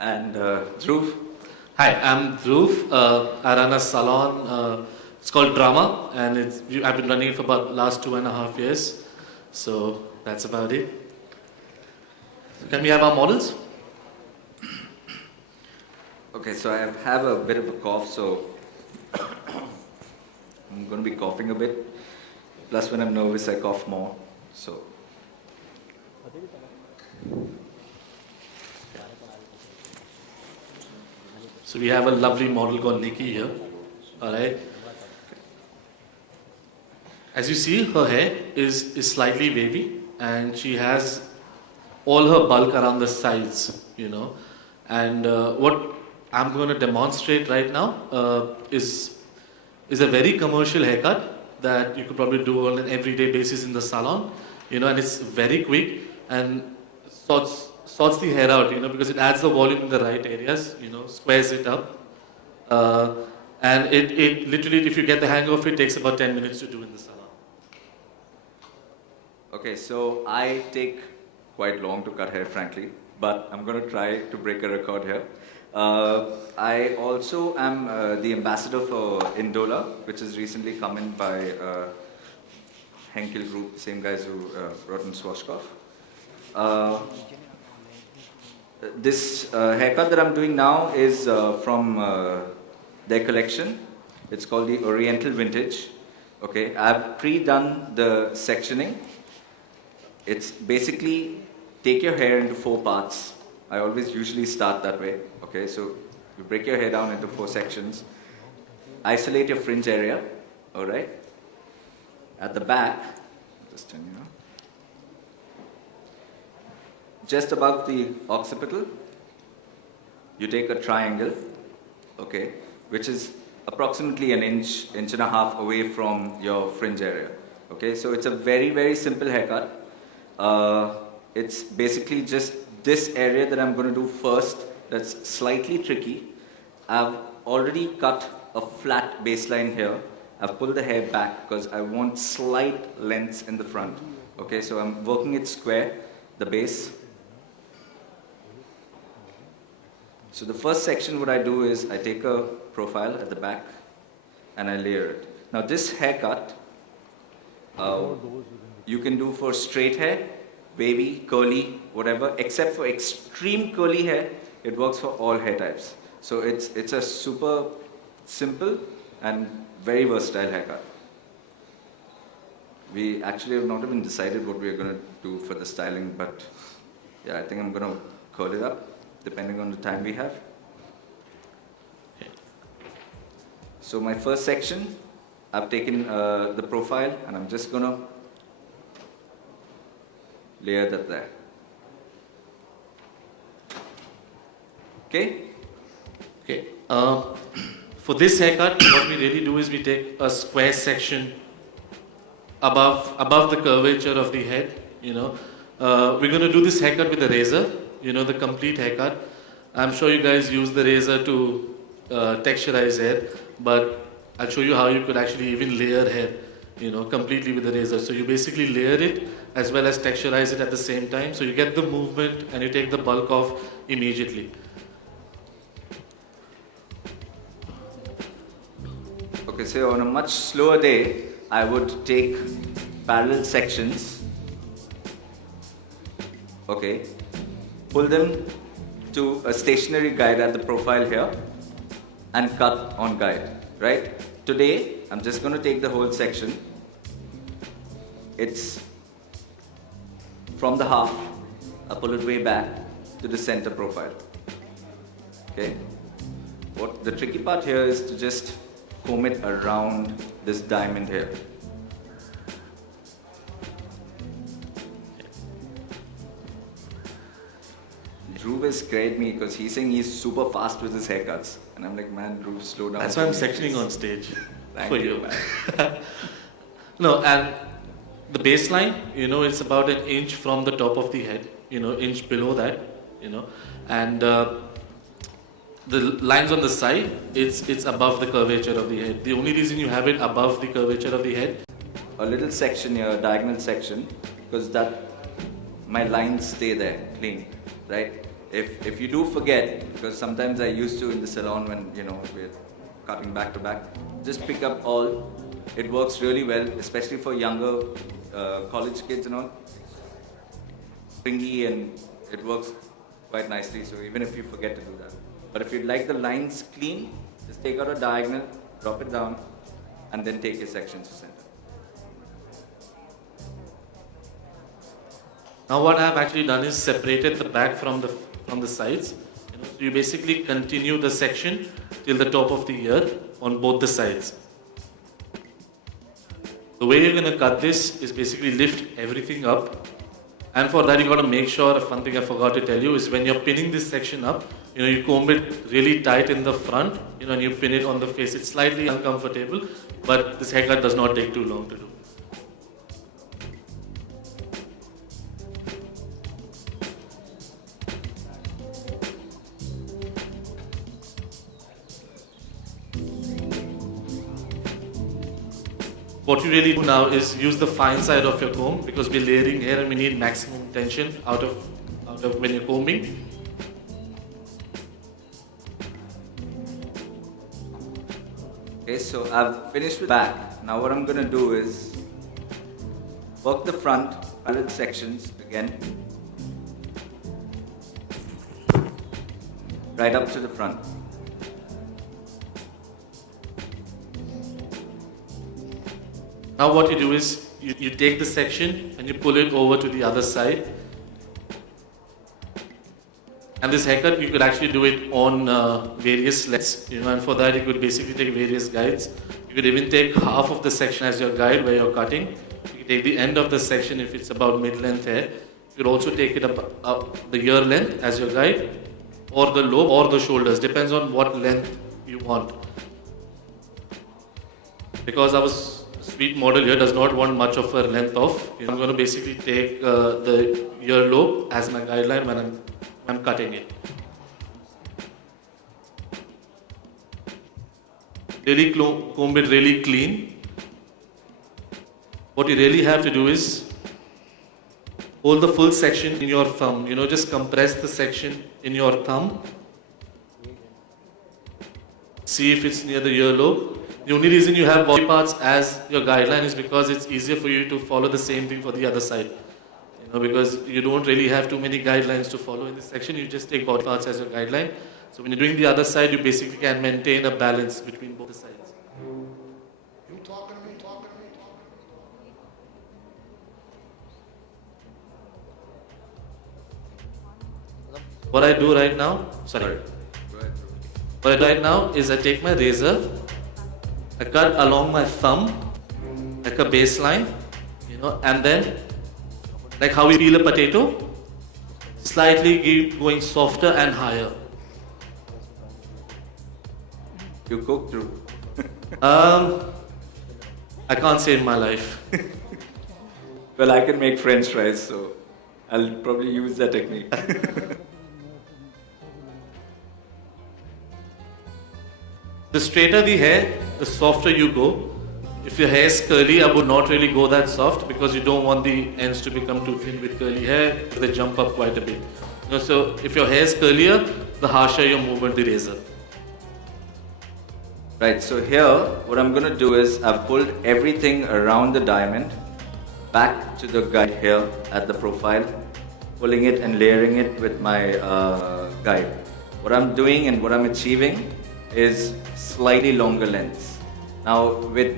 And Dhruv. Hi, I'm Dhruv. I run a salon. It's called Drama, and I've been running it for about last 2.5 years. So that's about it. Can we have our models? Okay, so I have a bit of a cough, so I'm going to be coughing a bit. Plus, when I'm nervous, I cough more. So. So we have a lovely model called Nikki here. All right. As you see, her hair is slightly wavy, and she has all her bulk around the sides, And what I'm going to demonstrate right now is a very commercial haircut that you could probably do on an everyday basis in the salon, and it's very quick and sorts the hair out, because it adds the volume in the right areas, squares it up. And it literally, if you get the hang of it, takes about 10 minutes to do in the salon. Okay, so I take quite long to cut hair, frankly, but I'm going to try to break a record here. I also am the ambassador for Indola, which has recently come in by Henkel Group, same guys who brought in Swashkov. This haircut that I'm doing now is from their collection. It's called the Oriental Vintage. Okay, I've pre-done the sectioning. It's basically take your hair into 4 parts. I always usually start that way. Okay, so you break your hair down into 4 sections. Isolate your fringe area. All right. At the back, just turn, just above the occipital, you take a triangle, okay, which is approximately an inch and a half away from your fringe area. Okay, so it's a very, very simple haircut. It's basically just this area that I'm going to do first. That's slightly tricky. I've already cut a flat baseline here. I've pulled the hair back because I want slight lengths in the front. Okay, so I'm working it square, the base. So the first section, what I do is I take a profile at the back and I layer it. Now this haircut, you can do for straight hair, wavy, curly, whatever, except for extreme curly hair, it works for all hair types. So it's a super simple and very versatile haircut. We actually have not even decided what we're going to do for the styling, but yeah, I think I'm going to curl it up, depending on the time we have. So my first section, I've taken the profile and I'm just going to layer that there. Okay? Okay. For this haircut, what we really do is we take a square section above the curvature of the head, We're going to do this haircut with a razor, the complete haircut. I'm sure you guys use the razor to texturize hair, but I'll show you how you could actually even layer hair, completely with the razor. So you basically layer it as well as texturize it at the same time. So you get the movement and you take the bulk off immediately. Okay, so on a much slower day, I would take parallel sections, okay, pull them to a stationary guide at the profile here and cut on guide, right? Today, I'm just going to take the whole section. It's from the half, I pull it way back to the center profile, okay? What the tricky part here is to just comb it around this diamond here. Dhruv has scared me because he's saying he's super fast with his haircuts. And I'm like, man, Dhruv, slow down. That's why I'm sectioning on stage Thank for you. Man. No, and the baseline, it's about an inch from the top of the head, inch below that, and the lines on the side, it's above the curvature of the head. The only reason you have it above the curvature of the head, a little section here, a diagonal section, because that my lines stay there clean, right? if you do forget, because sometimes I used to in the salon when we're cutting back to back, just pick up all. It works really well, especially for younger college kids and all. Springy and it works quite nicely. So even if you forget to do that, but if you'd like the lines clean, just take out a diagonal, drop it down, and then take your sections to center. Now what I've actually done is separated the back from the sides. So you basically continue the section till the top of the ear on both the sides. The way you're going to cut this is basically lift everything up, and for that you got to make sure. One thing I forgot to tell you is when you're pinning this section up, you comb it really tight in the front, and you pin it on the face. It's slightly uncomfortable, but this haircut does not take too long to do. What you really do now is use the fine side of your comb, because we're layering hair and we need maximum tension out of when you're combing. Okay, so I've finished with back. Now what I'm going to do is work the front parallel sections again, right up to the front. Now what you do is you take the section and you pull it over to the other side. And this haircut, you could actually do it on various lengths, and for that you could basically take various guides. You could even take half of the section as your guide where you're cutting. You could take the end of the section if it's about mid-length hair. You could also take it up the ear length as your guide, or the lobe or the shoulders, depends on what length you want. Because our sweet model here does not want much of a length off, I'm going to basically take the ear lobe as my guideline when I'm cutting it. Really comb it really clean. What you really have to do is hold the full section in your thumb. Just compress the section in your thumb. See if it's near the earlobe. The only reason you have body parts as your guideline is because it's easier for you to follow the same thing for the other side. Because you don't really have too many guidelines to follow in this section. You just take body parts as your guideline. So when you're doing the other side, you basically can maintain a balance between both the sides. You talking to me, talking to me, talking to me. What I do right now, what I do right now is I take my razor, I cut along my thumb, like a baseline, and then, like how we peel a potato, slightly keep going softer and higher. You cook through. I can't save my life. Well, I can make French fries, so I'll probably use that technique. The straighter the hair, the softer you go. If your hair is curly, I would not really go that soft, because you don't want the ends to become too thin with curly hair. They jump up quite a bit. So if your hair is curlier, the harsher your movement the razor. Right, so here, what I'm going to do is I've pulled everything around the diamond back to the guide here at the profile, pulling it and layering it with my guide. What I'm doing and what I'm achieving is slightly longer lengths. Now with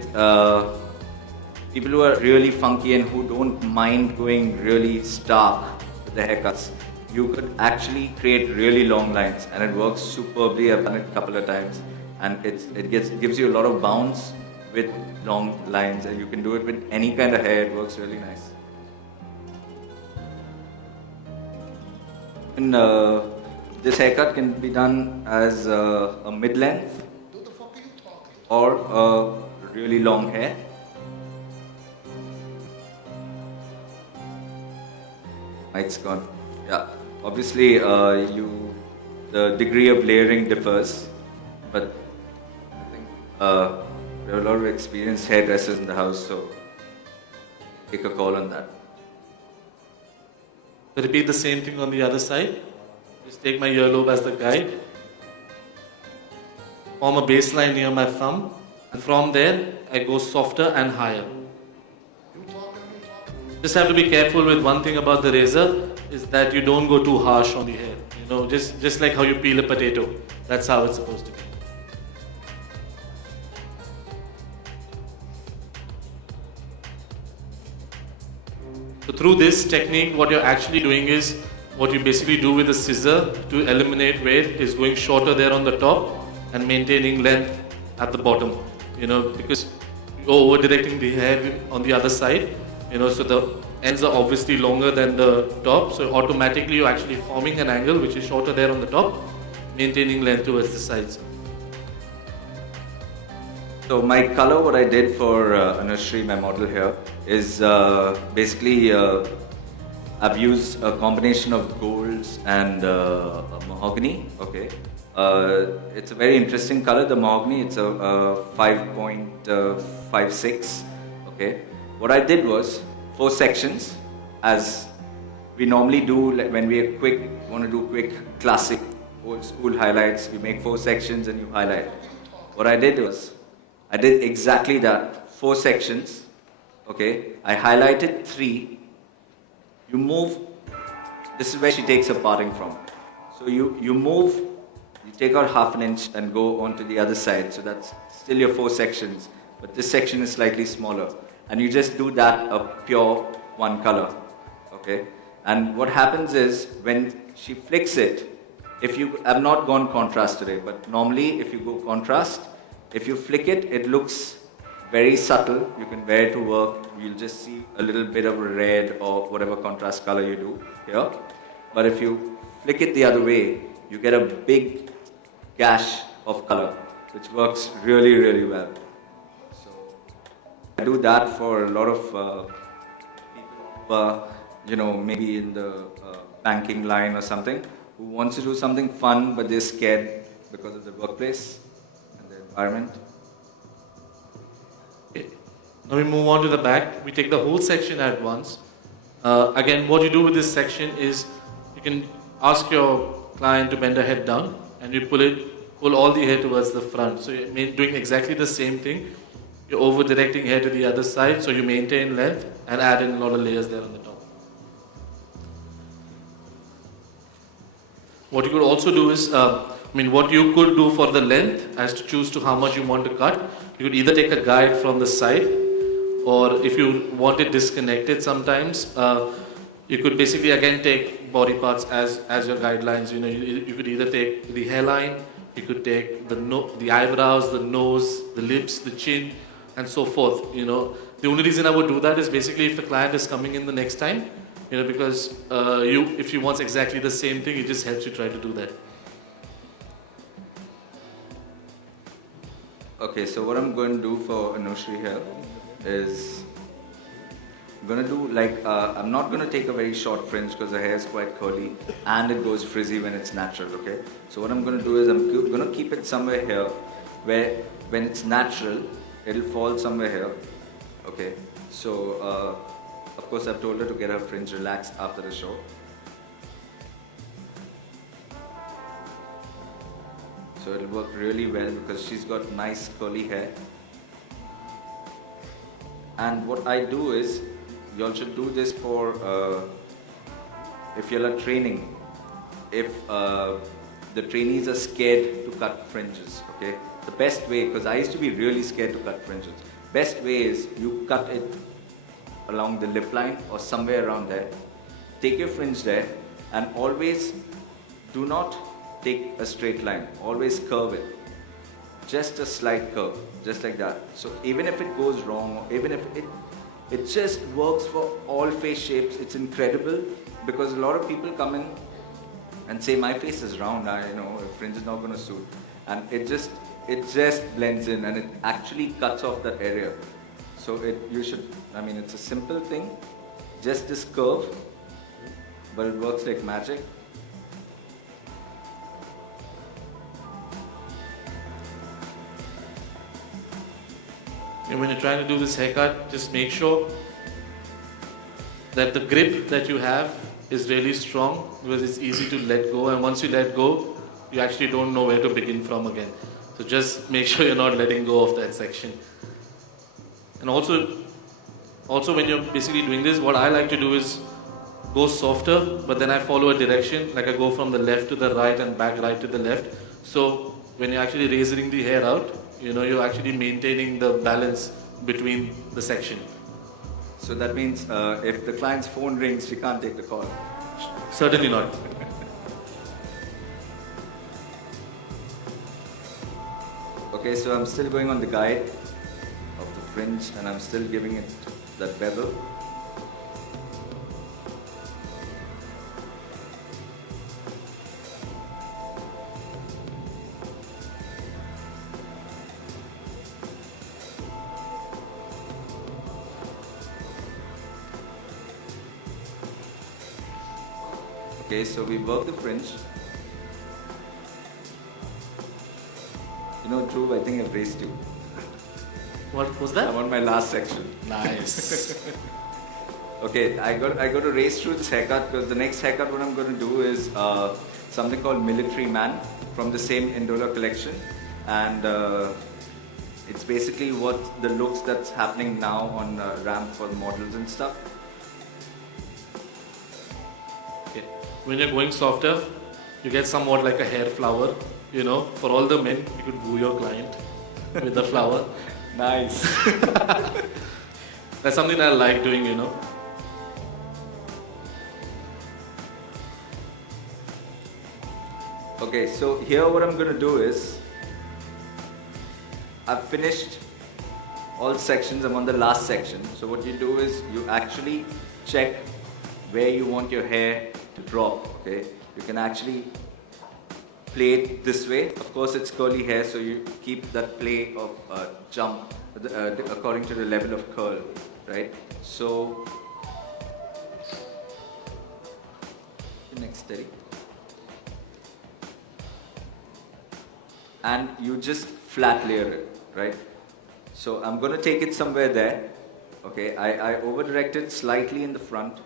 people who are really funky and who don't mind going really stark with the haircuts, you could actually create really long lines, and it works superbly. I've done it a couple of times, and it gives you a lot of bounce with long lines, and you can do it with any kind of hair. It works really nice. And this haircut can be done as a mid-length or a really long hair. Mike's gone. Yeah, obviously the degree of layering differs, but I think we have a lot of experienced hairdressers in the house, so take a call on that. Repeat the same thing on the other side. Just take my earlobe as the guide. Form a baseline near my thumb. And from there, I go softer and higher. Just have to be careful with one thing about the razor is that you don't go too harsh on the hair. You know, just like how you peel a potato. That's how it's supposed to be. So through this technique, what you're actually doing is, what you basically do with a scissor to eliminate weight is going shorter there on the top and maintaining length at the bottom. You know, because you're over directing the hair on the other side. You know, so the ends are obviously longer than the top. So automatically you're actually forming an angle which is shorter there on the top, maintaining length towards the sides. So my color, what I did for Anushri, my model here, is basically I've used a combination of golds and mahogany. Okay, it's a very interesting color. The mahogany, it's a 5.56. Okay, what I did was 4 sections, as we normally do when we are want to do quick classic old school highlights. We make 4 sections and you highlight. What I did was, I did exactly that, 4 sections, okay, I highlighted 3, you move, this is where she takes her parting from. So you move, you take out half an inch and go on to the other side, so that's still your 4 sections, but this section is slightly smaller. And you just do that a pure one color, okay. And what happens is, when she flicks it, if you have not gone contrast today, but normally if you go contrast, if you flick it, it looks very subtle. You can wear it to work. You'll just see a little bit of red or whatever contrast color you do here. But if you flick it the other way, you get a big gash of color, which works really, really well. So I do that for a lot of people, you know, maybe in the banking line or something, who wants to do something fun, but they're scared because of the workplace and the environment. Okay. Now we move on to the back. We take the whole section at once. Again, what you do with this section is, you can ask your client to bend her head down, and you pull all the hair towards the front. So you're doing exactly the same thing. You're over directing hair to the other side, so you maintain length and add in a lot of layers there on the top. What you could also do is, what you could do for the length as to choose to how much you want to cut. You could either take a guide from the side, or if you want it disconnected sometimes, you could basically again take body parts as your guidelines. You know, you could either take the hairline, you could take the eyebrows, the nose, the lips, the chin, and so forth. You know, the only reason I would do that is basically if the client is coming in the next time, you know, because if she wants exactly the same thing, it just helps you try to do that. Okay, so what I'm going to do for Anushri here is, I'm going to do like, I'm not going to take a very short fringe because the hair is quite curly and it goes frizzy when it's natural, okay? So what I'm going to do is, I'm going to keep it somewhere here where when it's natural, it'll fall somewhere here, okay? So, of course I've told her to get her fringe relaxed after the show. So it'll work really well because she's got nice curly hair. And what I do is, you all should do this for, if you're at training, if the trainees are scared to cut fringes, okay? The best way, because I used to be really scared to cut fringes, best way is you cut it along the lip line or somewhere around there. Take your fringe there and always do not take a straight line, always curve it. Just a slight curve, just like that. So even if it goes wrong, or even if it just works for all face shapes, it's incredible, because a lot of people come in and say, my face is round, fringe is not going to suit. And it just blends in and it actually cuts off that area. So it's a simple thing, just this curve, but it works like magic. And when you're trying to do this haircut, just make sure that the grip that you have is really strong because it's easy to let go, and once you let go, you actually don't know where to begin from again. So just make sure you're not letting go of that section. And also when you're basically doing this, what I like to do is go softer, but then I follow a direction, like I go from the left to the right and back right to the left. So when you're actually raising the hair out, you're actually maintaining the balance between the section. So that means if the client's phone rings, she can't take the call. Certainly not. Okay, so I'm still going on the guide of the fringe and I'm still giving it that bevel. Okay, so we work the fringe. Dhruv, I think I've raced you. What was that? I'm on my last section. Nice. Okay, I got to race through this haircut because the next haircut what I'm going to do is something called Military Man from the same Indola collection, and it's basically what the looks that's happening now on ramp for models and stuff. Okay. When you're going softer, you get somewhat like a hair flower. For all the men, you could woo your client with the flower. Nice. That's something I like doing, Okay, so here what I'm going to do is, I've finished all sections, I'm on the last section. So what you do is, you actually check where you want your hair to drop, okay? You can actually play it this way. Of course it's curly hair, so you keep that play of jump according to the level of curl, right? So, next steady. And you just flat layer it, right? So I'm going to take it somewhere there. Okay, I over directed slightly in the front,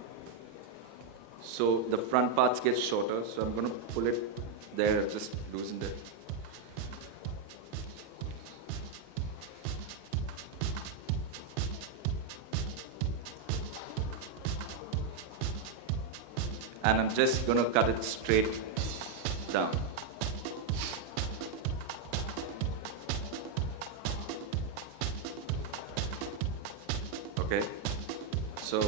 so the front parts get shorter. So I'm going to pull it there, just loosened it. And I'm just going to cut it straight down. Okay, so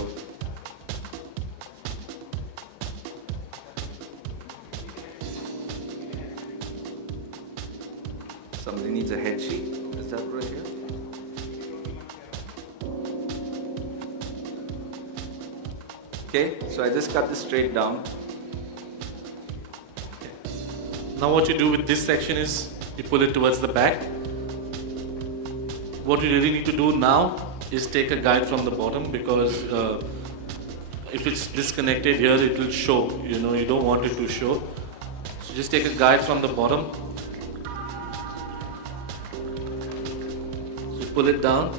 somebody needs a head sheet. Is that right here? Okay, so I just cut this straight down. Now what you do with this section is, you pull it towards the back. What you really need to do now is take a guide from the bottom, because if it's disconnected here, it will show. You don't want it to show. So just take a guide from the bottom. So pull it down,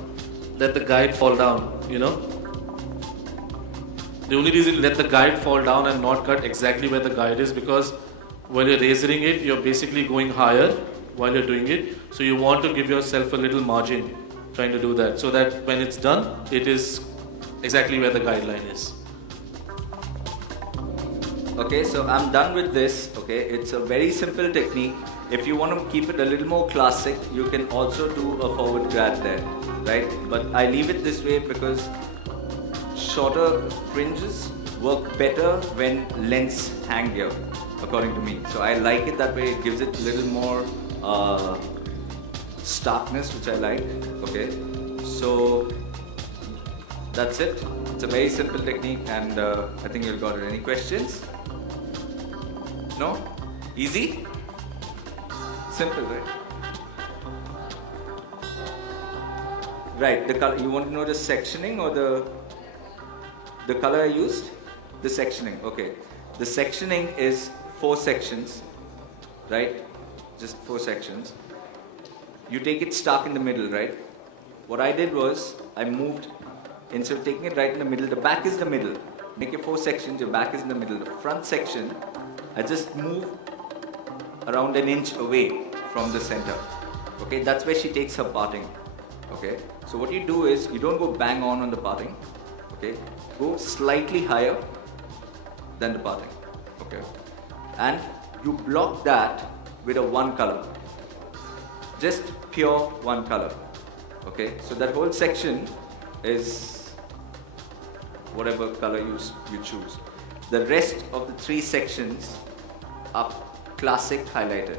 let the guide fall down, The only reason you let the guide fall down and not cut exactly where the guide is, because while you're razoring it, you're basically going higher while you're doing it. So you want to give yourself a little margin trying to do that, so that when it's done, it is exactly where the guideline is. Okay, so I'm done with this. Okay, it's a very simple technique. If you want to keep it a little more classic, you can also do a forward grab there, right? But I leave it this way because shorter fringes work better when lengths hang here, according to me. So I like it that way. It gives it a little more starkness, which I like. Okay, so that's it. It's a very simple technique, and I think you've got it. Any questions? No? Easy? Simple, right? Right, the color, you want to know the sectioning or the color I used? The sectioning, okay. The sectioning is 4 sections, right? Just 4 sections. You take it stark in the middle, right? What I did was, I moved, instead of taking it right in the middle, the back is the middle. make your 4 sections, your back is in the middle. The front section, I just move around an inch away from the center. Okay, that's where she takes her parting. Okay, so what you do is, you don't go bang on the parting. Okay, go slightly higher than the parting. Okay, and you block that with a one color. Just pure one color. Okay, so that whole section is whatever color you choose. The rest of the 3 sections are classic highlighted.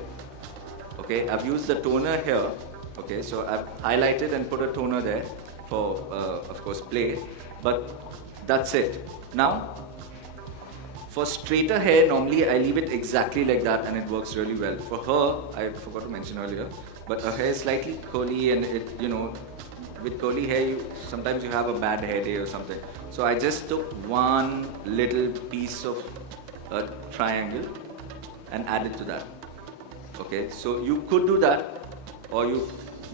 Okay, I've used the toner here. Okay, so I've highlighted and put a toner there for, of course, play. But that's it. Now, for straighter hair, normally I leave it exactly like that and it works really well. For her, I forgot to mention earlier, but her hair is slightly curly and it, with curly hair, sometimes you have a bad hair day or something. So I just took one little piece of a triangle and added to that. Okay, so you could do that, or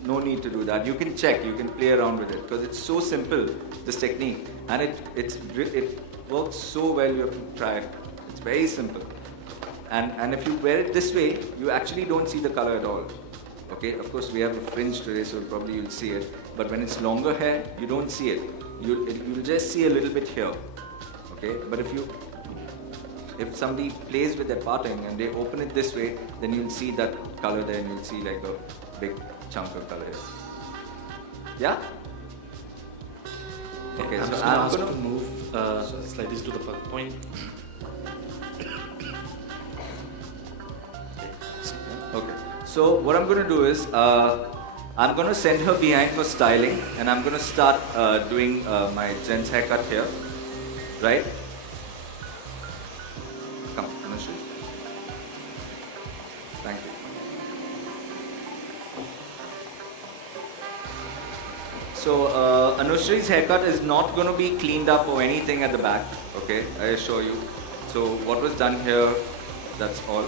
no need to do that. You can check, you can play around with it because it's so simple, this technique, and it works so well. You have to try it. It's very simple, and if you wear it this way, you actually don't see the color at all. Okay, of course we have a fringe today, so probably you'll see it. But when it's longer hair, you don't see it. You'll just see a little bit here. Okay, but if somebody plays with their parting and they open it this way, then you'll see that color there, and you'll see like a big chunk of color here. Yeah? Okay, I'm so just I'm ask gonna to move slightly to the point. Okay, so what I'm gonna do is, I'm gonna send her behind for styling, and I'm gonna start doing my gents haircut here, right? Come, Anushri. Thank you. So Anushri's haircut is not going to be cleaned up or anything at the back, okay, I assure you. So what was done here, that's all.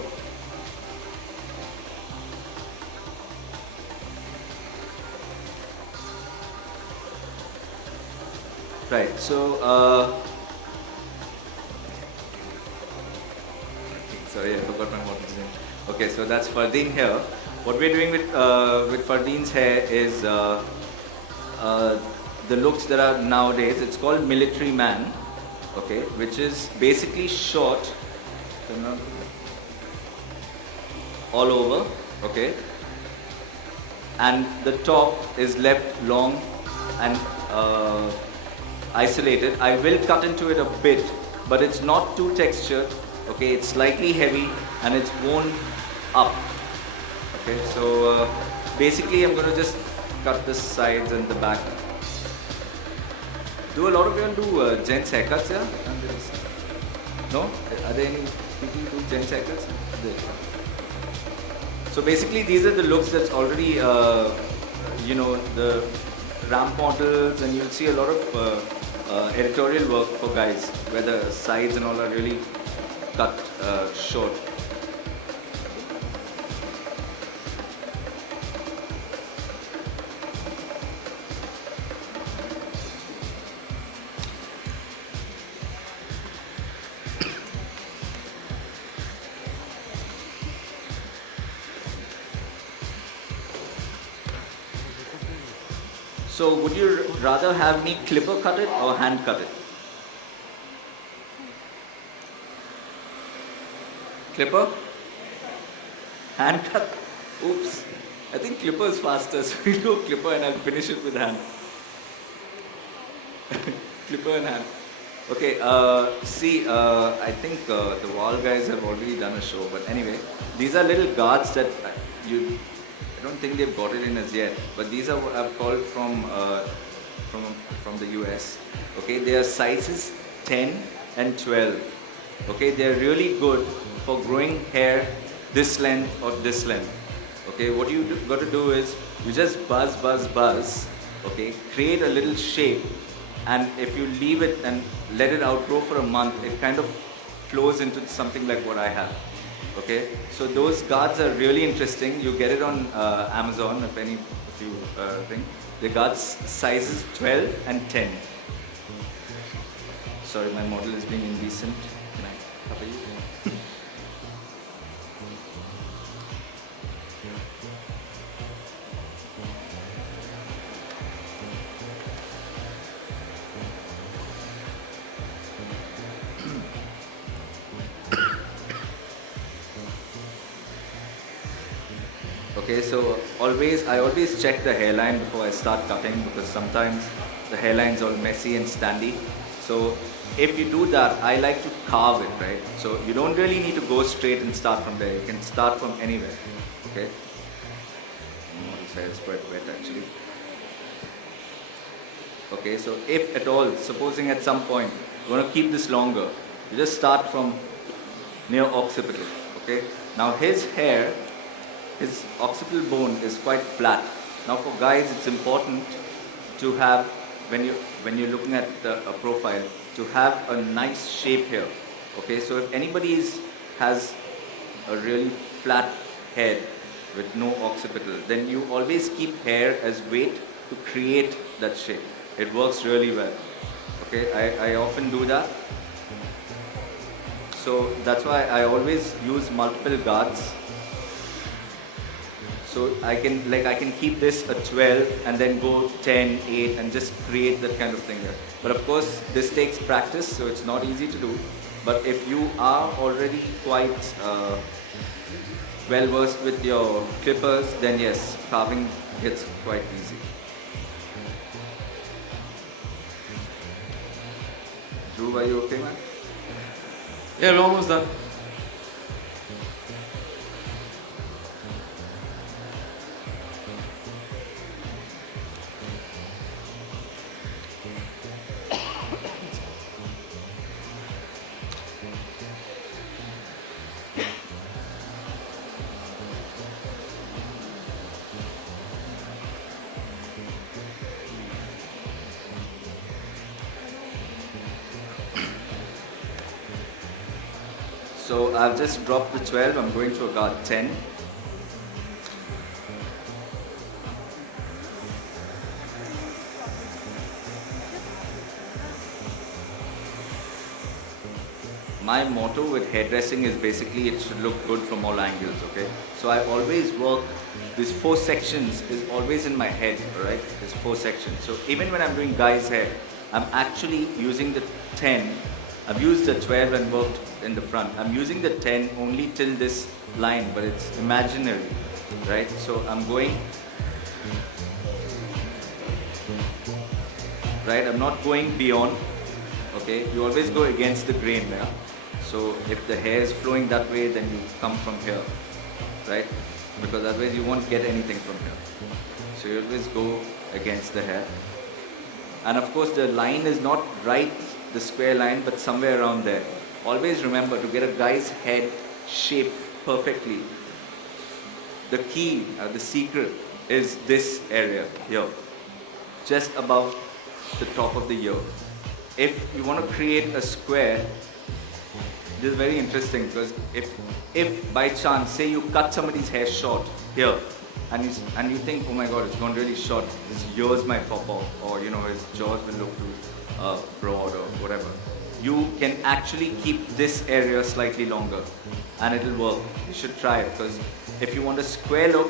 Right, so sorry, I forgot my model's name. Okay, so that's Fardeen here. What we're doing with Fardeen's hair is the looks that are nowadays. It's called military man, okay, which is basically short all over, okay, and the top is left long and isolated. I will cut into it a bit, but it's not too textured, okay, it's slightly heavy and it's worn up, okay, so basically I'm going to just cut the sides and the back. Do a lot of you all do gents haircuts, yeah? No? Are there any people who do gents haircuts? So basically these are the looks that's already, the ramp models, and you'll see a lot of editorial work for guys where the sides and all are really cut short. So would you rather have me clipper cut it or hand cut it? Clipper? Hand cut? Oops. I think clipper is faster, so we'll go clipper and I'll finish it with hand. Clipper and hand. Okay, I think the wall guys have already done a show, but anyway, these are little guards that I don't think they've got it in as yet, but these are what I've called from the US. Okay, they are sizes 10 and 12. Okay, they are really good for growing hair this length or this length. Okay, what you got to do is you just buzz. Okay, create a little shape, and if you leave it and let it outgrow for a month, it kind of flows into something like what I have. Okay, so those guards are really interesting. You get it on Amazon if you think. The guards sizes 12 and 10. Sorry, my model is being indecent. Can I cover you? Okay, so I always check the hairline before I start cutting because sometimes the hairline's all messy and standy. So if you do that, I like to carve it, right? So you don't really need to go straight and start from there. You can start from anywhere, okay? Model's hair is quite wet actually. Okay, so if at all, supposing at some point you want to keep this longer, you just start from near occipital, okay? Now his hair, his occipital bone is quite flat. Now for guys, it's important to have, when you're looking at a profile, to have a nice shape here. Okay, so if anybody has a really flat head with no occipital, then you always keep hair as weight to create that shape. It works really well. Okay, I often do that. So that's why I always use multiple guards. So I can keep this a 12 and then go 10, 8 and just create that kind of thing there. But of course this takes practice, so it's not easy to do. But if you are already quite well versed with your clippers, then yes, carving gets quite easy. Dhruv, are you okay, man? Yeah, we're almost done. So I've just dropped the 12, I'm going to a guard 10. My motto with hairdressing is basically it should look good from all angles, okay? So I always work, these 4 sections is always in my head, alright? There's 4 sections. So even when I'm doing guys' hair, I'm actually using the 10. I've used the 12 and worked in the front. I'm using the 10 only till this line, but it's imaginary, right? So I'm going, right? I'm not going beyond, okay? You always go against the grain there. So if the hair is flowing that way, then you come from here, right? Because otherwise you won't get anything from here. So you always go against the hair. And of course the line is not right, the square line, but somewhere around there. Always remember, to get a guy's head shaped perfectly, the key, the secret is this area here, just above the top of the ear. If you want to create a square, this is very interesting because if by chance, say you cut somebody's hair short here, and you think, oh my god, it's gone really short, his ears might pop off, or you know, his jaws will look too broad or whatever. You can actually keep this area slightly longer and it'll work. You should try it, because if you want a square look,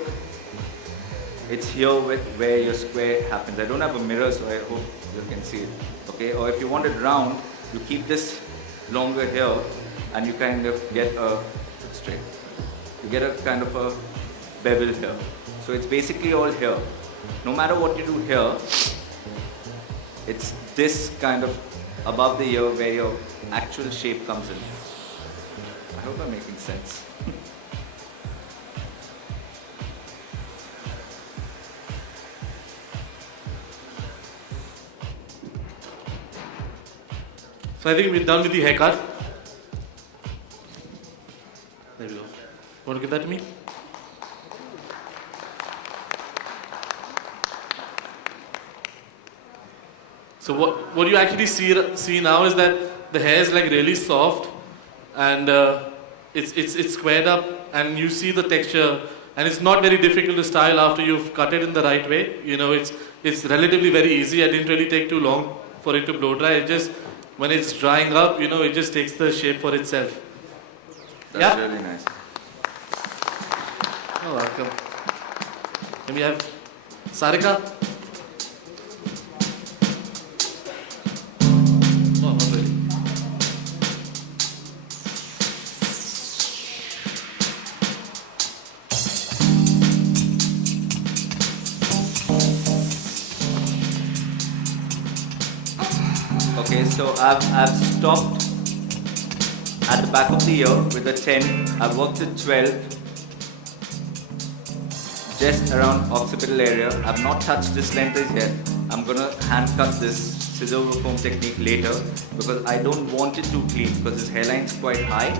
it's here where your square happens. I don't have a mirror, so I hope you can see it. Okay, or if you want it round, you keep this longer here and you kind of get a straight. You get a kind of a bevel here. So it's basically all here. No matter what you do here, it's this kind of above the ear where your actual shape comes in. I hope I'm making sense. So I think we're done with the haircut. There we go. Want to give that to me? So what you actually see now is that the hair is like really soft, and it's squared up, and you see the texture, and it's not very difficult to style after you've cut it in the right way. You know, it's relatively very easy. I didn't really take too long for it to blow dry. It just when it's drying up, it just takes the shape for itself. That's Yeah. really nice. Oh, welcome. Can we have Sarika? No, not really. Okay, so I've stopped at the back of the ear with a 10. I've worked at 12, just around occipital area. I've not touched this length yet. I'm gonna hand cut this scissor over comb technique later because I don't want it too clean because his hairline is quite high.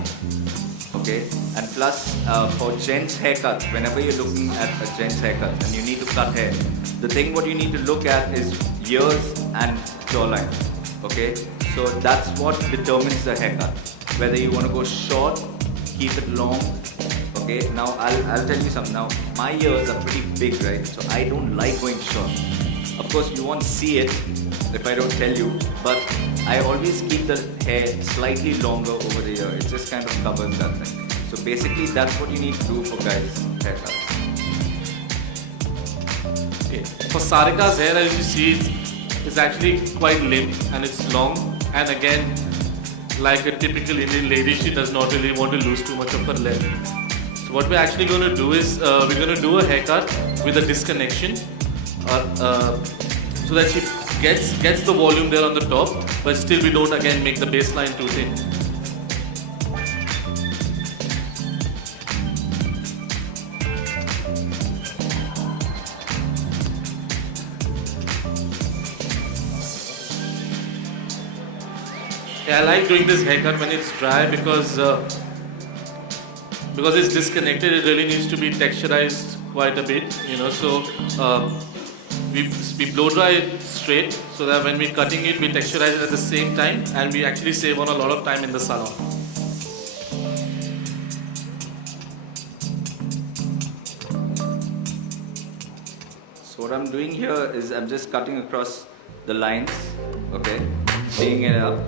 Okay, and plus for gents haircut, whenever you're looking at a gents haircut and you need to cut hair, the thing what you need to look at is ears and jawline. Okay, so that's what determines the haircut. Whether you want to go short, keep it long. Okay, now I'll tell you something. Now my ears are pretty big, right? So I don't like going short. Of course, you won't see it if I don't tell you, but I always keep the hair slightly longer over the ear. It just kind of covers that thing. So basically, that's what you need to do for guys' haircuts. Okay. For Sarika's hair, as you see, it's actually quite limp and it's long. And again, like a typical Indian lady, she does not really want to lose too much of her length. So what we're actually going to do is we're going to do a haircut with a disconnection, so that she gets the volume there on the top, but still we don't again make the baseline too thin. Yeah, I like doing this haircut when it's dry because it's disconnected. It really needs to be texturized quite a bit, So we blow dry it straight so that when we're cutting it, we texturize it at the same time, and we actually save on a lot of time in the salon. So what I'm doing here is I'm just cutting across the lines, okay, teeing it up.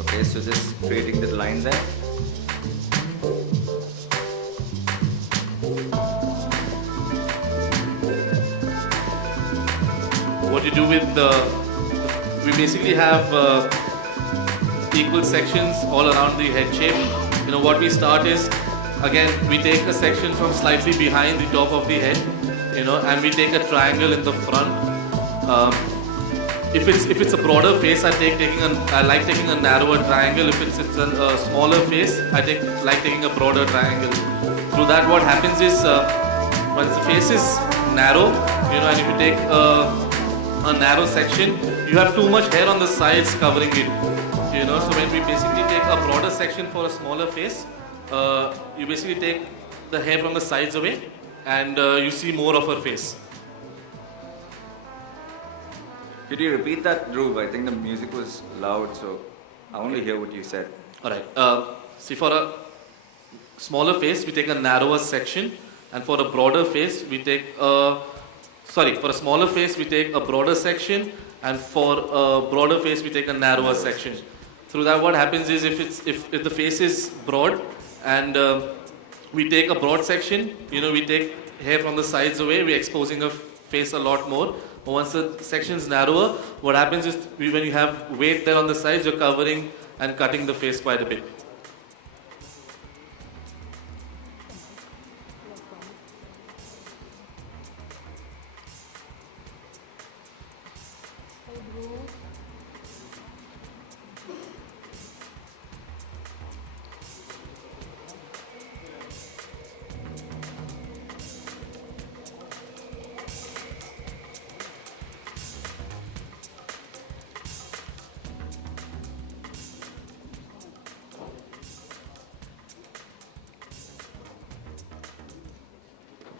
Okay, so just creating the line there. What you do with we basically have equal sections all around the head shape. What we start is, again, we take a section from slightly behind the top of the head, and we take a triangle in the front. If it's a broader face, I like taking a narrower triangle. If it's a smaller face, I like taking a broader triangle. Through that, what happens is once the face is narrow, and if you take a narrow section, you have too much hair on the sides covering it. So when we basically take a broader section for a smaller face, you basically take the hair from the sides away, and you see more of her face. Could you repeat that, Dhruv? I think the music was loud, so I only hear what you said. Alright, see, for a smaller face, we take a narrower section, and for a broader face, we take for a smaller face, we take a broader section, and for a broader face, we take a narrower section. Through that, what happens is if the face is broad and we take a broad section, we take hair from the sides away, we're exposing the face a lot more. But once the section is narrower, what happens is when you have weight there on the sides, you're covering and cutting the face quite a bit.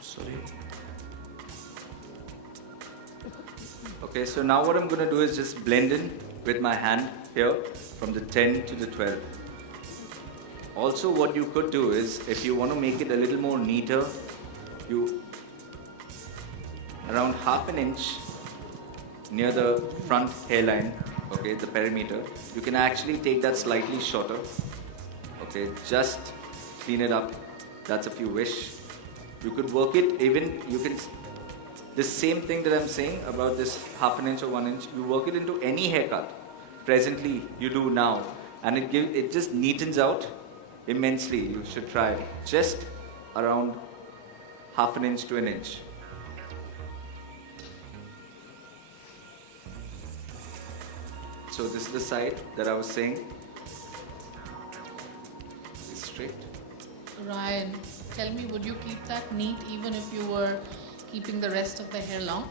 Sorry. Okay, so now what I'm going to do is just blend in with my hand here from the 10 to the 12. Also, what you could do is, if you want to make it a little more neater, you around half an inch near the front hairline, okay, the perimeter, you can actually take that slightly shorter, okay, just clean it up. That's if you wish. You could work it even, you can, this same thing that I'm saying about this half an inch or 1 inch, you work it into any haircut. Presently, you do now, and it just neatens out immensely. You should try it. Just around half an inch to an inch. So this is the side that I was saying. It's straight. Ryan, tell me, would you keep that neat even if you were keeping the rest of the hair long?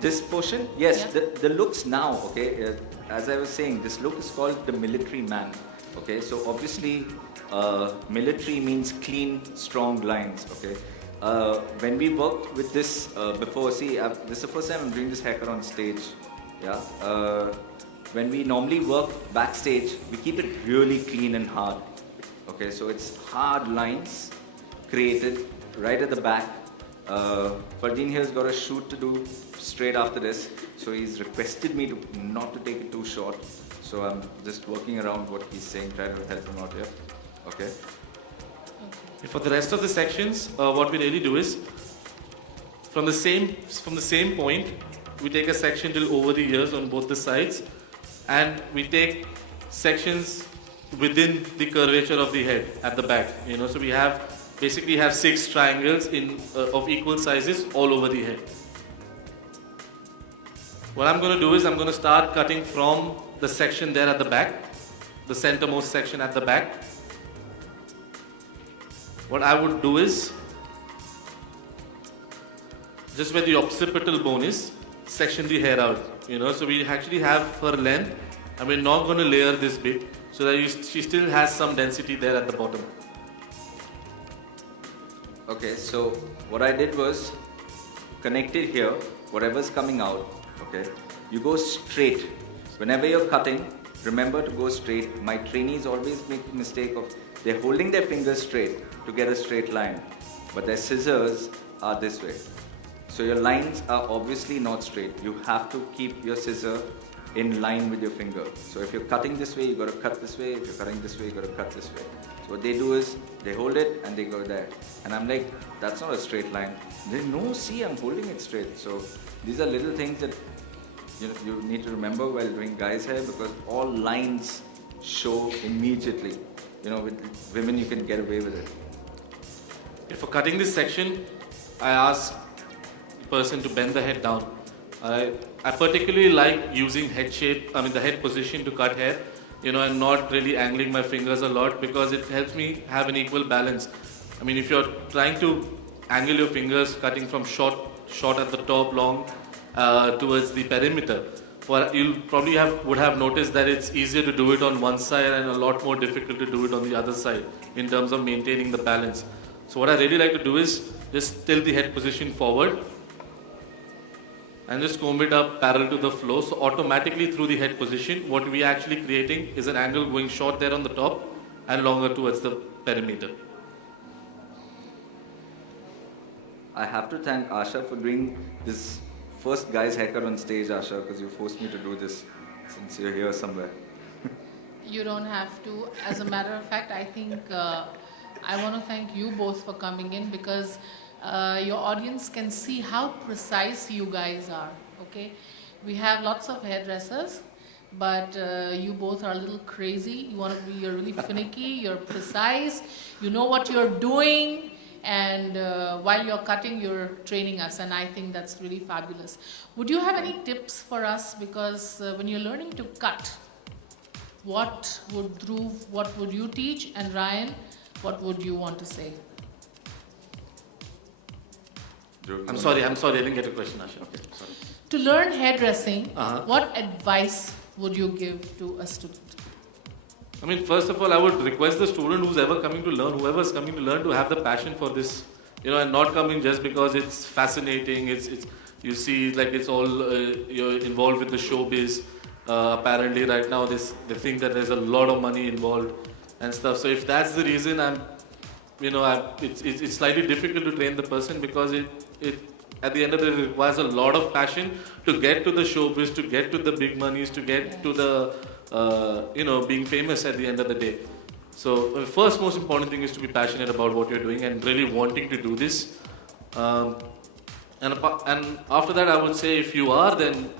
This portion, yes, Yeah. the looks now, okay, as I was saying, this look is called the military man, okay, so obviously military means clean, strong lines, okay. When we worked with this before, see, this is the first time I'm doing this haircut on stage, yeah. When we normally work backstage, we keep it really clean and hard, okay, so it's hard lines created right at the back. Fardeen here has got a shoot to do straight after this, so he's requested me to not to take it too short. So I'm just working around what he's saying, trying to help him out here. Okay. For the rest of the sections, what we really do is, from the same point, we take a section till over the ears on both the sides, and we take sections within the curvature of the head at the back. You know, so we basically have 6 triangles of equal sizes all over the head. What I'm going to do is I'm going to start cutting from the section there at the back, the centermost section at the back. What I would do is, just where the occipital bone is, section the hair out. You know, so we actually have her length, and we're not going to layer this bit, so that she still has some density there at the bottom. Okay, so what I did was connected here, whatever's coming out, okay, you go straight. Whenever you're cutting, remember to go straight. My trainees always make the mistake of, they're holding their fingers straight to get a straight line, but their scissors are this way. So your lines are obviously not straight. You have to keep your scissor in line with your finger. So if you're cutting this way, you got to cut this way. If you're cutting this way, you got to cut this way. So what they do is, they hold it and they go there. And I'm like, that's not a straight line. They no, see, I'm holding it straight. So these are little things that you need to remember while doing guys' hair, because all lines show immediately. You know, with women you can get away with it. For cutting this section, I ask the person to bend the head down. I particularly like using the head position to cut hair, you know, and not really angling my fingers a lot, because it helps me have an equal balance. I mean, if you're trying to angle your fingers, cutting from short at the top, long towards the perimeter, you'll probably would have noticed that it's easier to do it on one side and a lot more difficult to do it on the other side in terms of maintaining the balance. So what I really like to do is just tilt the head position forward and just comb it up parallel to the floor. So automatically through the head position, what we are actually creating is an angle going short there on the top and longer towards the perimeter. I have to thank Asha for doing this first guy's haircut on stage, Asha, because you forced me to do this since you're here somewhere. You don't have to. As a matter of fact, I think I want to thank you both for coming in, because your audience can see how precise you guys are, okay? We have lots of hairdressers, but you both are a little crazy. You're really finicky, you're precise, you know what you're doing, and while you're cutting, you're training us, and I think that's really fabulous. Would you have any tips for us? Because when you're learning to cut, what would you teach? And Ryan, what would you want to say? I'm sorry, I didn't get a question, Asha. Okay, sorry. To learn hairdressing, Uh-huh. what advice would you give to a student? I mean, first of all, I would request the student whoever's coming to learn to have the passion for this, you know, and not coming just because it's fascinating. You see, like it's all you're involved with the showbiz. Apparently, right now, they think that there's a lot of money involved, and stuff. So if that's the reason, it's slightly difficult to train the person because it at the end of the day requires a lot of passion to get to the showbiz, to get to the big monies, to get to the being famous at the end of the day. So the first most important thing is to be passionate about what you're doing and really wanting to do this. And after that, I would say if you are, then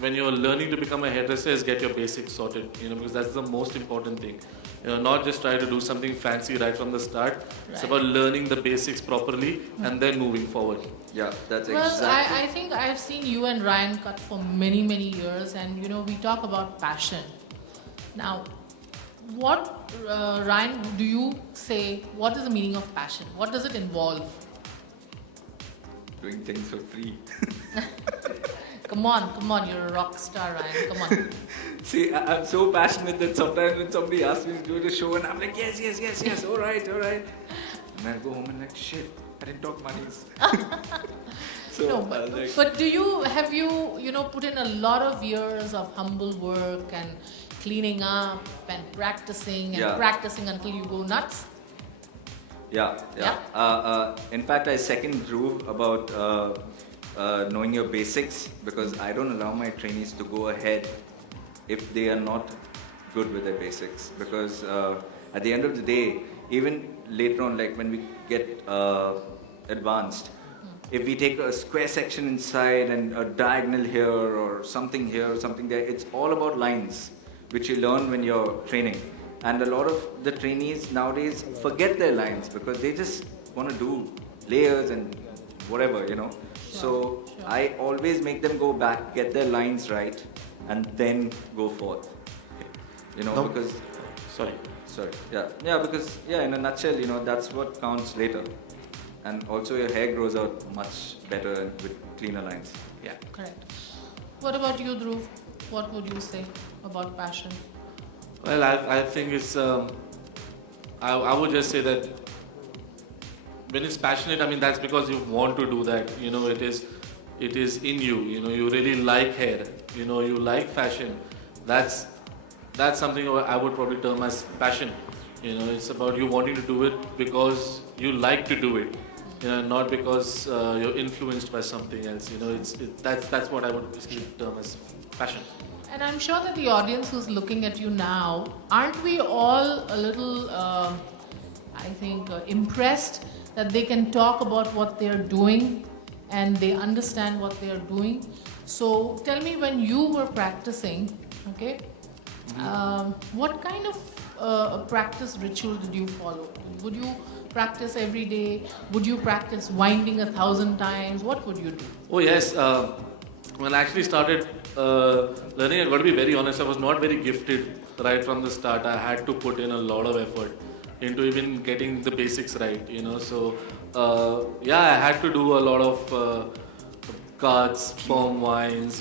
when you're learning to become a hairdresser, is get your basics sorted. Because that's the most important thing. Not just try to do something fancy right from the start. It's Right. about learning the basics properly and then moving forward. Yeah, that's Well, exactly. I think I've seen you and Ryan cut for many, many years, and we talk about passion. Now, what, Ryan, do you say, what is the meaning of passion? What does it involve? Doing things for free. Come on, you're a rock star, Ryan. Come on. See, I'm so passionate that sometimes when somebody asks me to do the show, and I'm like, yes, all right. And I go home and like, shit, I didn't talk monies. So, No, I was like, but have you put in a lot of years of humble work and cleaning up and practicing and Yeah. practicing until you go nuts? Yeah. In fact, I second Dhruv about knowing your basics because I don't allow my trainees to go ahead if they are not good with their basics. Because at the end of the day, even later on, like when we get advanced, if we take a square section inside and a diagonal here or something here or something there, it's all about lines, which you learn when you're training. And a lot of the trainees nowadays forget their lines because they just want to do layers and whatever. So sure. I always make them go back, get their lines right, and then go forth. No. Because Sorry. because in a nutshell, that's what counts later. And also your hair grows out much better with cleaner lines. Yeah. Correct. What about you, Dhruv? What would you say about passion? Well, I think it's. I would just say that when it's passionate, I mean that's because you want to do that. It is in you. You really like hair. You like fashion. That's something I would probably term as passion. It's about you wanting to do it because you like to do it. Not because you're influenced by something else. That's what I would basically term as passion. And I'm sure that the audience who's looking at you now, aren't we all a little, impressed that they can talk about what they're doing and they understand what they're doing? So tell me, when you were practicing, okay, what kind of practice ritual did you follow? Would you practice every day? Would you practice winding 1,000 times? What would you do? Oh yes. When I actually started learning, I got to be very honest. I was not very gifted right from the start. I had to put in a lot of effort into even getting the basics right. So I had to do a lot of cuts, perm winds,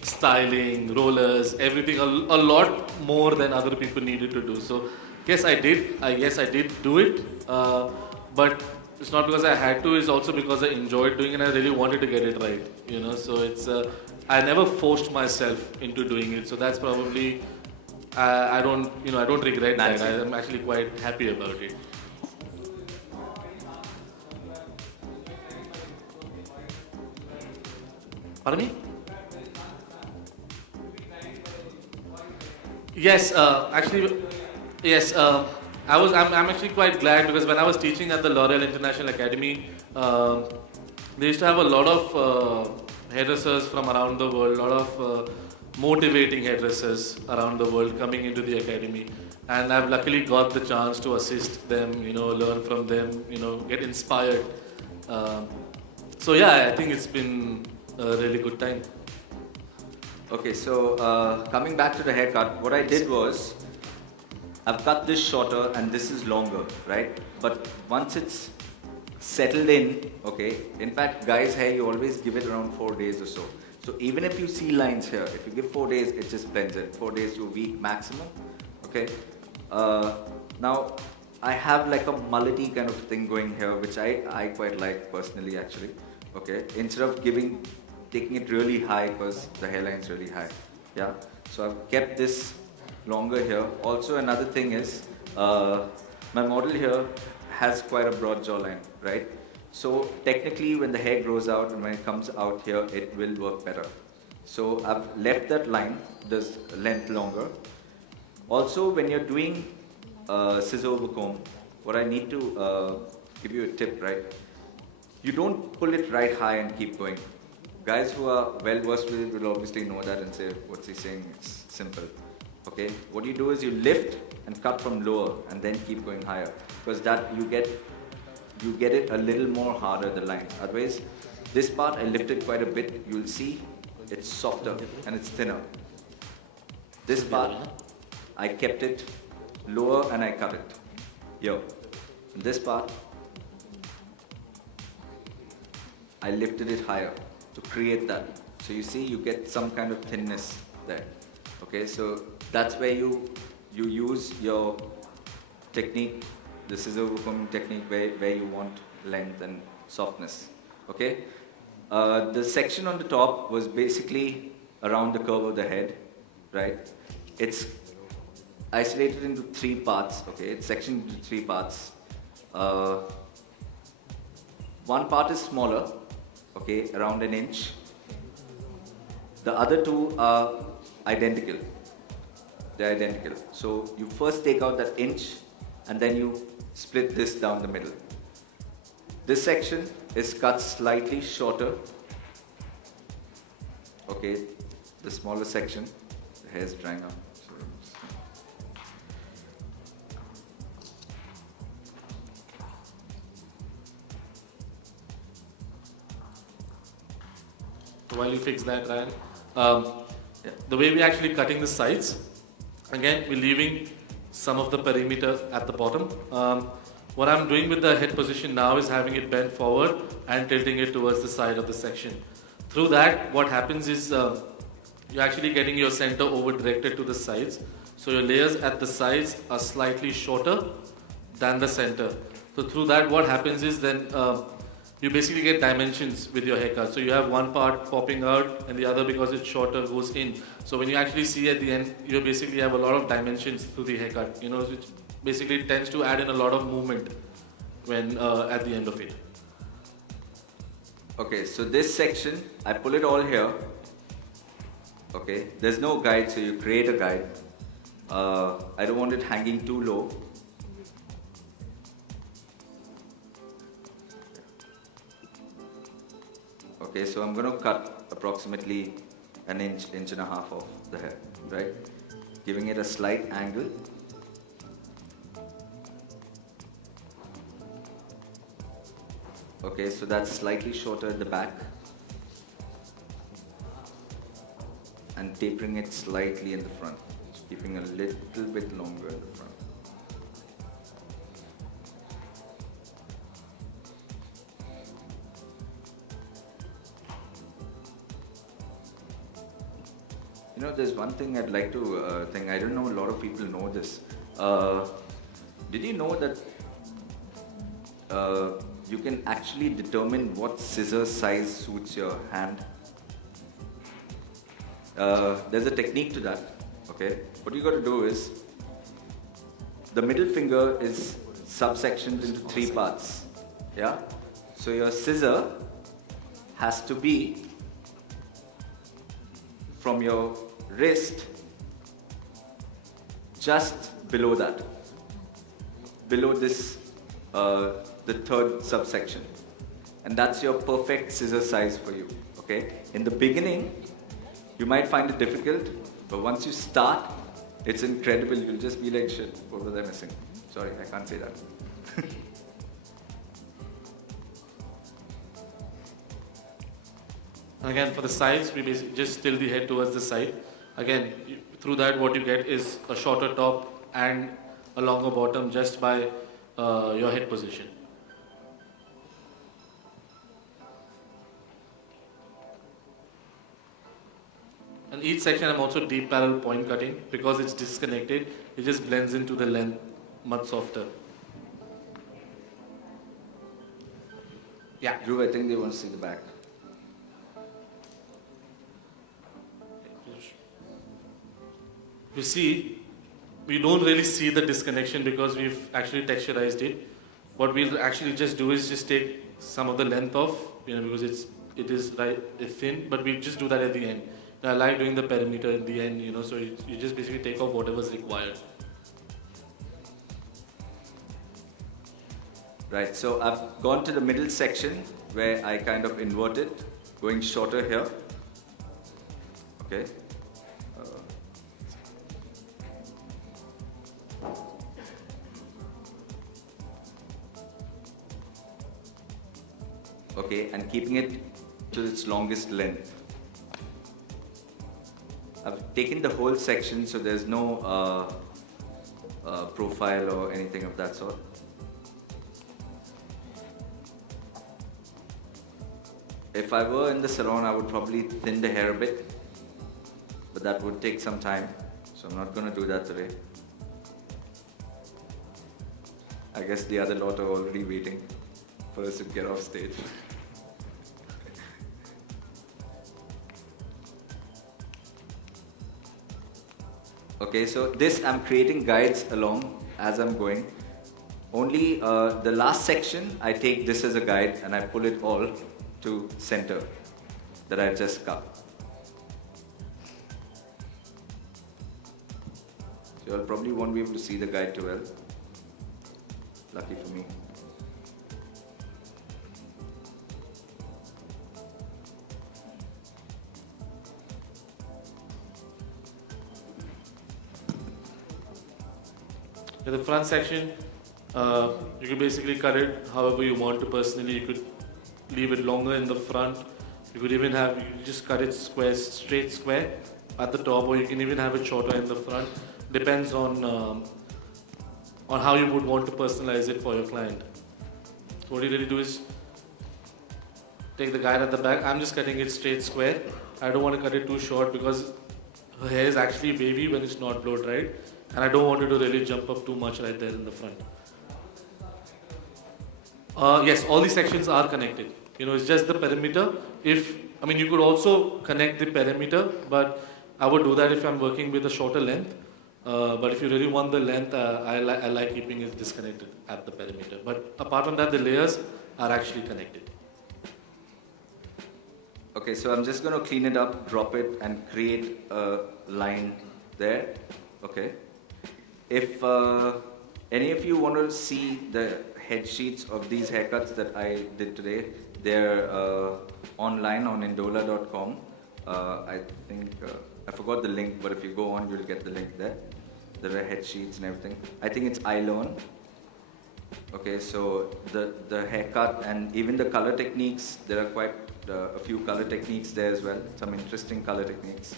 styling, rollers, everything. A lot more than other people needed to do. So yes, I did. I did do it. But it's not because I had to, it's also because I enjoyed doing it and I really wanted to get it right. So it's I never forced myself into doing it. So that's probably I don't regret Nancy. that. I'm actually quite happy about it. Pardon me? Yes, yes. I'm actually quite glad because when I was teaching at the L'Oreal International Academy, they used to have a lot of hairdressers from around the world, a lot of motivating hairdressers around the world coming into the academy. And I've luckily got the chance to assist them, learn from them, get inspired. So I think it's been a really good time. Okay, so coming back to the haircut, what I did was, I've cut this shorter and this is longer, right? But once it's settled in, okay, in fact, guys' hair, you always give it around 4 days or so. So even if you see lines here, if you give 4 days, it just blends in. 4 days to a week maximum, okay? Now, I have like a mullety kind of thing going here, which I quite like personally, actually, okay? Instead of taking it really high because the hairline is really high, yeah? So I've kept this longer here. Also, another thing is, my model here has quite a broad jawline, right? So technically, when the hair grows out and when it comes out here, it will work better. So I've left that line, this length longer. Also, when you're doing scissor over comb, what I need to give you a tip, right? You don't pull it right high and keep going. Guys who are well versed with it will obviously know that and say, what's he saying? It's simple. Okay? What you do is you lift and cut from lower and then keep going higher. Because that you get it a little more harder, the line. Otherwise, this part I lifted quite a bit. You'll see it's softer and it's thinner. This part, I kept it lower and I cut it. Here. And this part, I lifted it higher to create that. So you see, you get some kind of thinness there. Okay, so that's where you use your technique, the scissor combing technique, where you want length and softness. Okay, the section on the top was basically around the curve of the head, right? It's isolated into 3 parts. Okay, it's sectioned into 3 parts. One part is smaller, okay, around 1 inch. The other 2 are identical. They're identical. So you first take out that inch and then you split this down the middle. This section is cut slightly shorter. Okay, the smaller section, the hair is drying up. While you fix that, Ryan, the way we're actually cutting the sides, again, we're leaving some of the perimeter at the bottom. What I'm doing with the head position now is having it bent forward and tilting it towards the side of the section. Through that, what happens is you're actually getting your center over directed to the sides. So your layers at the sides are slightly shorter than the center. So through that, what happens is then you basically get dimensions with your haircut. So you have one part popping out and the other, because it's shorter, goes in. So when you actually see at the end, you basically have a lot of dimensions through the haircut, you know, which basically tends to add in a lot of movement when at the end of it. Okay, so this section, I pull it all here. Okay, there's no guide, so you create a guide. I don't want it hanging too low. Okay, so I'm going to cut approximately 1 inch, 1.5 inches of the hair, right? Giving it a slight angle. Okay, so that's slightly shorter at the back. And tapering it slightly in the front, keeping a little bit longer in the front. You know, there's one thing I'd like to think. I don't know, a lot of people know this. Did you know that you can actually determine what scissor size suits your hand? There's a technique to that. Okay, what you got to do is, the middle finger is subsectioned into 3 parts. Yeah, so your scissor has to be from your wrist just below that, below this, the 3rd subsection, and that's your perfect scissor size for you. Okay, in the beginning you might find it difficult, but once you start, it's incredible. You'll just be like, shit, what was I missing? Sorry, I can't say that. And again, for the sides, we basically just tilt the head towards the side. Again, through that, what you get is a shorter top and a longer bottom just by your head position. And each section, I'm also deep parallel point cutting because it's disconnected. It just blends into the length much softer. Yeah. Drew, I think they want to see the back. You see, we don't really see the disconnection because we've actually texturized it. What we'll actually just do is just take some of the length off, because it's thin, but we just do that at the end. I like doing the perimeter at the end, so you just basically take off whatever's required. Right, so I've gone to the middle section where I kind of invert it, going shorter here. Okay. Okay, and keeping it to its longest length. I've taken the whole section, so there's no profile or anything of that sort. If I were in the salon, I would probably thin the hair a bit, but that would take some time, so I'm not going to do that today. I guess the other lot are already waiting for us to get off stage. Okay, so this I'm creating guides along as I'm going. Only the last section, I take this as a guide and I pull it all to center that I've just cut. So you probably won't be able to see the guide too well. Lucky for me. In the front section, you can basically cut it however you want to personally. You could leave it longer in the front. You could even you just cut it straight square at the top, or you can even have it shorter in the front. Depends on how you would want to personalize it for your client. So what you really do is take the guide at the back. I'm just cutting it straight square. I don't want to cut it too short because her hair is actually wavy when it's not blow dried, and I don't want it to really jump up too much right there in the front. Yes, all these sections are connected. It's just the perimeter. You could also connect the perimeter, but I would do that if I'm working with a shorter length. But if you really want the length, I like keeping it disconnected at the perimeter. But apart from that, the layers are actually connected. Okay, so I'm just going to clean it up, drop it, and create a line there. Okay. If any of you want to see the head sheets of these haircuts that I did today, they're online on Indola.com. I think, I forgot the link, but if you go on, you'll get the link there. There are head sheets and everything. I think it's iLearn. Okay, so the haircut and even the color techniques, there are quite a few color techniques there as well, some interesting color techniques.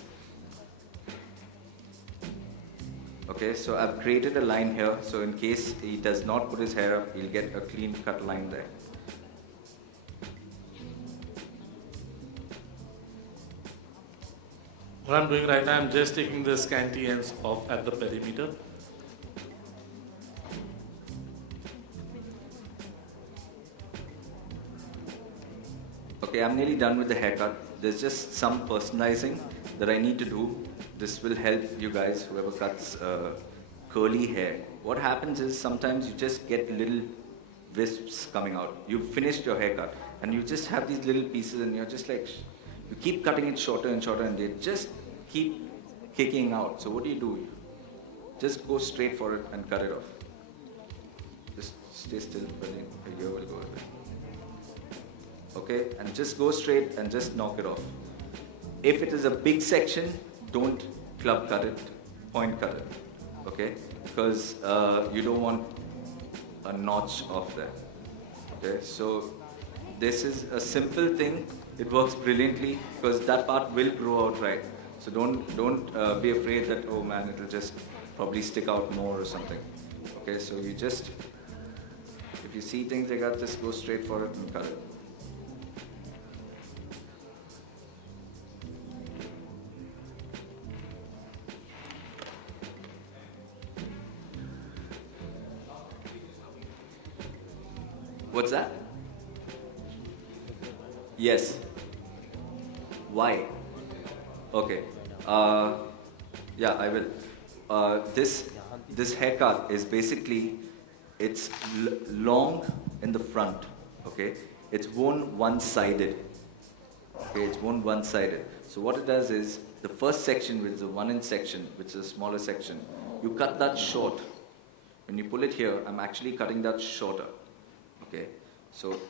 Okay, so I've created a line here, so in case he does not put his hair up, he'll get a clean cut line there. What I'm doing right now, I'm just taking the scanty ends off at the perimeter. Okay, I'm nearly done with the haircut. There's just some personalizing that I need to do. This will help you guys, whoever cuts curly hair. What happens is sometimes you just get little wisps coming out. You've finished your haircut and you just have these little pieces and you're just like, you keep cutting it shorter and shorter and they just keep kicking out. So what do? Just go straight for it and cut it off. Just stay still, a year will go away. Okay, and just go straight and just knock it off. If it is a big section, don't club cut it, point cut it, okay? Because you don't want a notch off there, okay? So this is a simple thing. It works brilliantly because that part will grow out right. So don't be afraid that, oh man, it'll just probably stick out more or something. Okay, so you just, if you see things like that, just go straight for it and cut it. What's that? Yes. Why? Okay. Yeah, I will. This this haircut is basically, it's long in the front, okay? It's worn one-sided, okay? It's worn one-sided. So what it does is, the first section, which is the 1-inch section, which is a smaller section, you cut that short. When you pull it here, I'm actually cutting that shorter, okay? So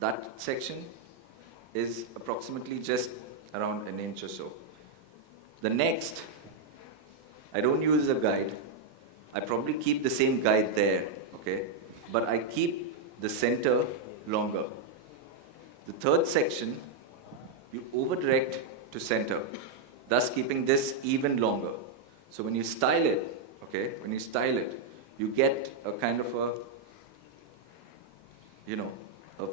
that section is approximately just around an inch or so. The next, I don't use a guide. I probably keep the same guide there, okay? But I keep the center longer. The third section, you over-direct to center, thus keeping this even longer. So when you style it, okay, when you style it, you get a kind of a, you know, a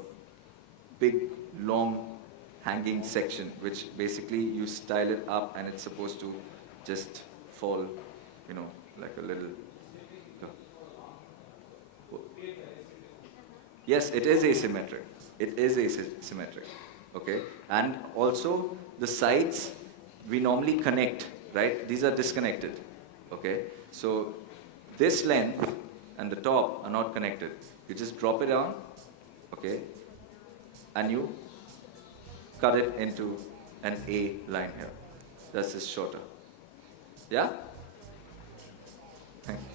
big, long, hanging section, which basically you style it up and it's supposed to just fall, you know, like a little. Yes, it is asymmetric. It is asymmetric, okay? And also the sides, we normally connect, right? These are disconnected, okay? So this length and the top are not connected. You just drop it down, okay? And you cut it into an A line here. That's just shorter. Yeah? Thank you.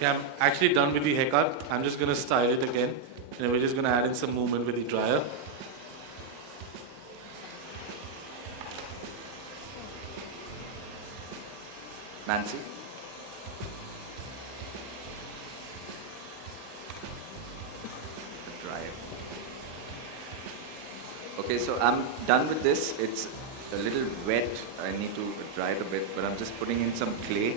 Yeah, I'm actually done with the haircut. I'm just gonna style it again. And we're just gonna add in some movement with the dryer. Nancy? Dry it. Okay, so I'm done with this. It's a little wet. I need to dry it a bit, but I'm just putting in some clay.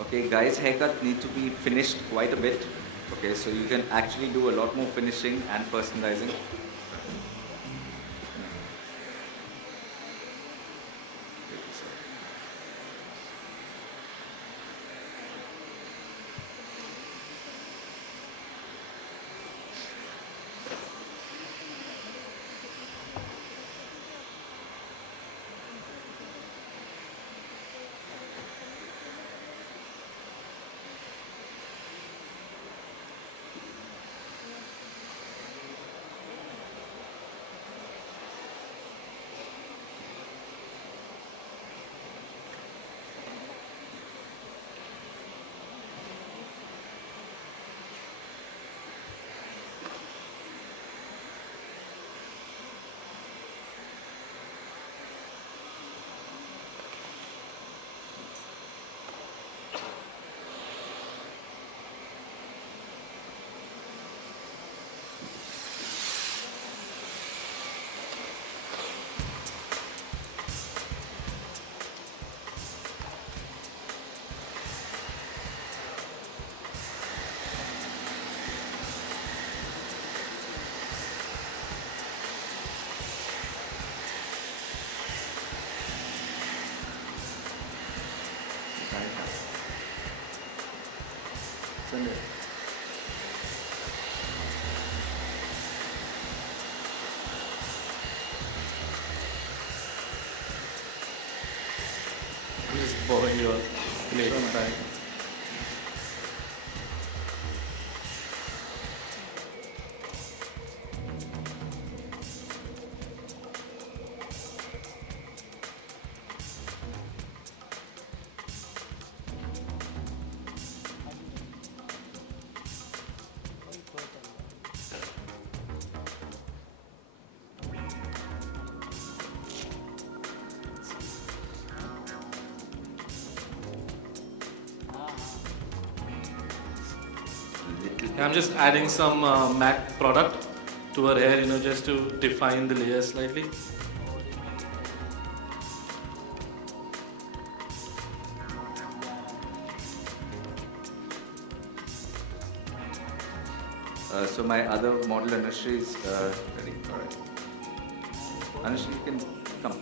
Okay, guys' haircut need to be finished quite a bit. Okay, so you can actually do a lot more finishing and personalizing. Send it. I'm just pouring your plate back. Yeah, I'm just adding some MAC product to her hair, just to define the layers slightly. So my other model, Anushri, is ready. All right. Anushri, you can come.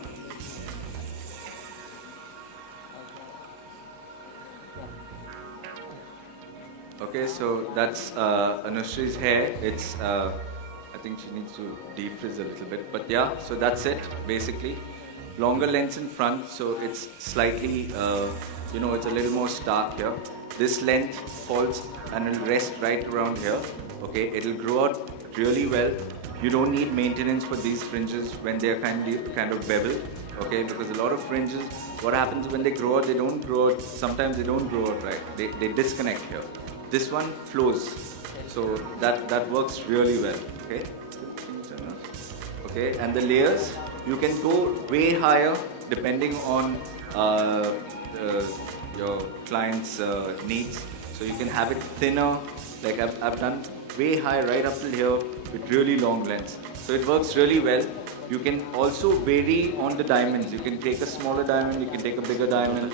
Okay, so that's Anushri's hair. It's, I think she needs to defrizz a little bit, but yeah, so that's it basically. Longer lengths in front, so it's slightly, it's a little more stark here. This length falls and will rest right around here. Okay, it'll grow out really well. You don't need maintenance for these fringes when they're kind of bevel. Okay, because a lot of fringes, what happens when they grow out, they don't grow out, sometimes they don't grow out right. They disconnect here. This one flows, so that works really well. Okay, okay, and the layers, you can go way higher depending on your client's needs. So you can have it thinner, like I've done way high right up till here with really long lengths. So it works really well. You can also vary on the diamonds. You can take a smaller diamond, you can take a bigger diamond,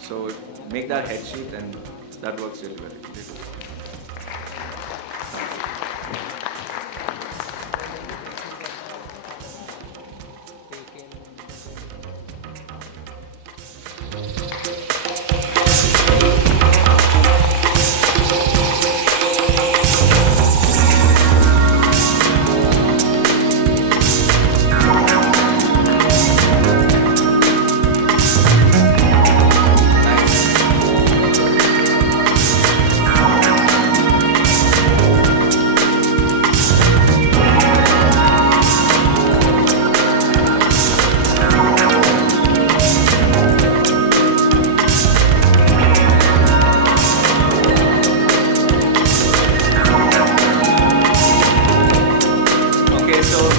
So make that head sheet and that works really well.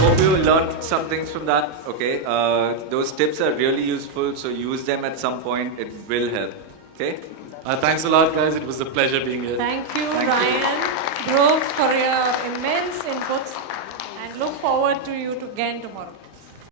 Hope you learned some things from that. Okay, those tips are really useful, so use them at some point. It will help. Okay. Thanks a lot, guys. It was a pleasure being here. Thank you, Thank you. Ryan, Dhruv, for your immense inputs, and look forward to you again tomorrow.